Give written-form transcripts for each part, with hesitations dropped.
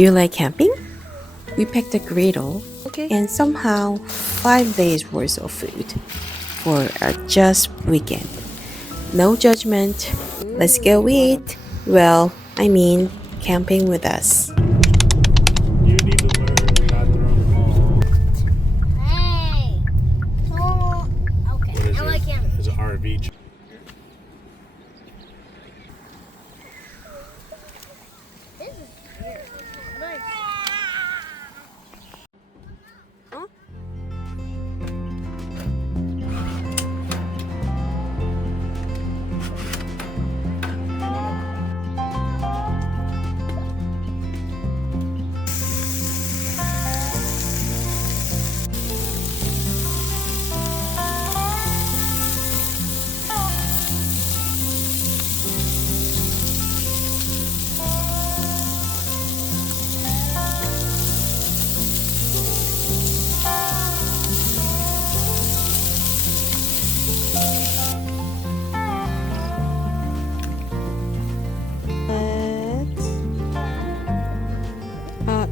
Do you like camping? We picked a griddle and somehow 5 days worth of food for a just weekend. No judgment. Let's go eat. Well, I mean, camping with us. You need to learn not to run them all. Hey! Oh, okay. What is I like him. It's an RV. This is weird. Nice.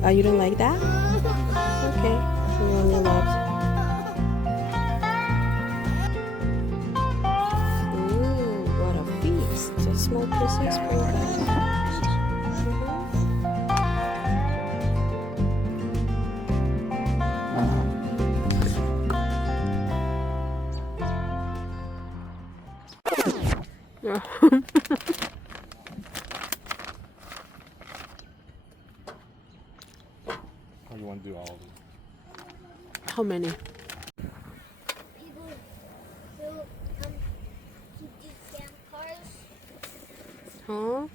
You don't like that? Okay, you on your left. Ooh, what a feast! Just small pieces for that. You want to do all of them? How many? People who come to these campfires. Huh?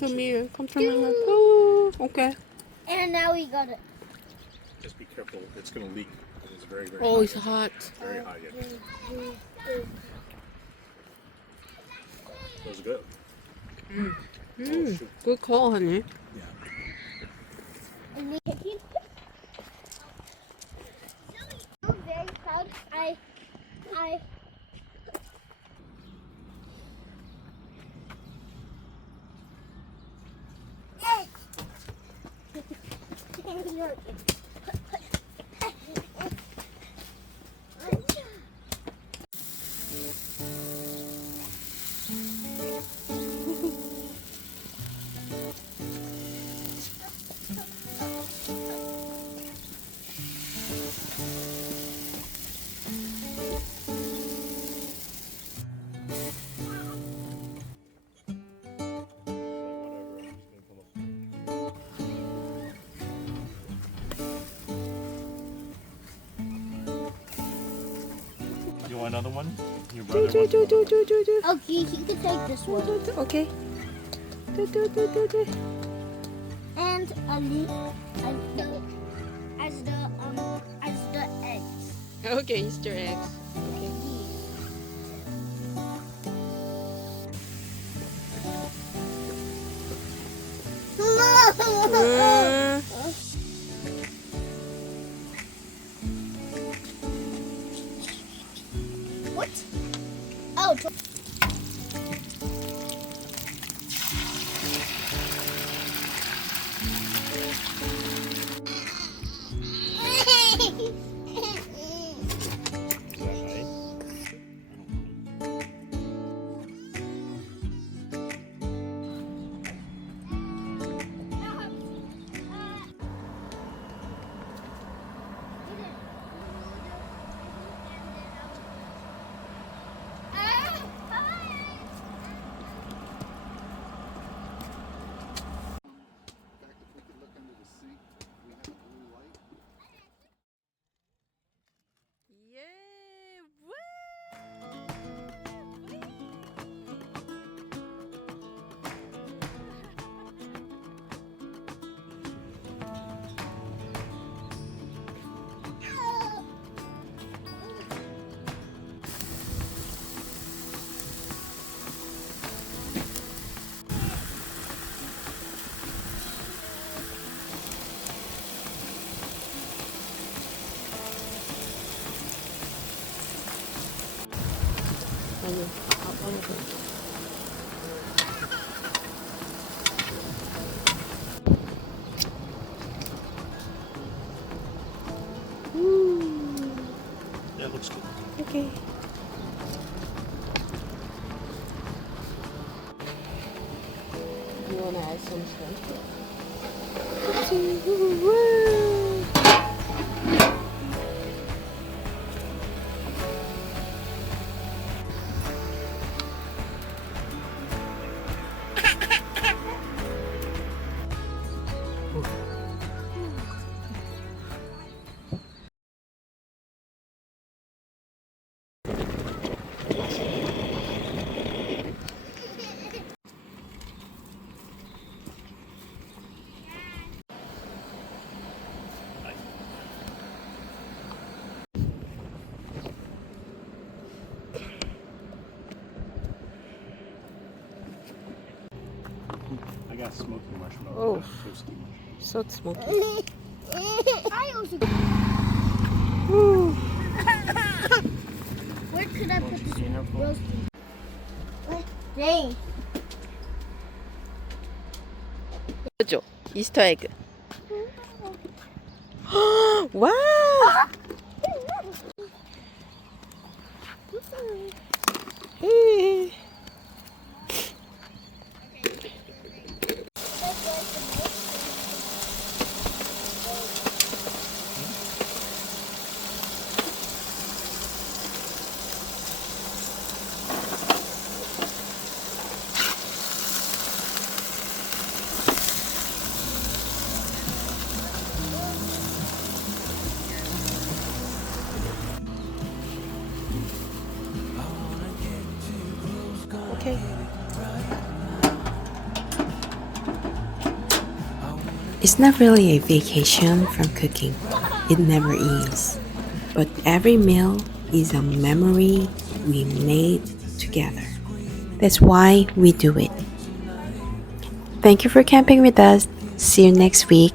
Come here. Come to my lap. Oh, okay. And now we got it. Just be careful. It's going to leak. It's very, very Oh, hot. it's hot. Very hot. Yeah. That was good. Good call, honey. Yeah. And we keep. I'm very proud. I. You want another one? Your brother wants one? Okay, you can take this one. Okay. And as the eggs. Okay, Easter eggs. Okay. What? Oh. Okay. You wanna add some shrimp? I got smoky marshmallow. Oh. Toasty marshmallow. So smoky. I also. Where could I put this roasting? Dang. 줘. 이스터 에그. 와! Okay. It's not really a vacation from cooking. It never is. But every meal is a memory we made together. That's why we do it. Thank you for camping with us. See you next week.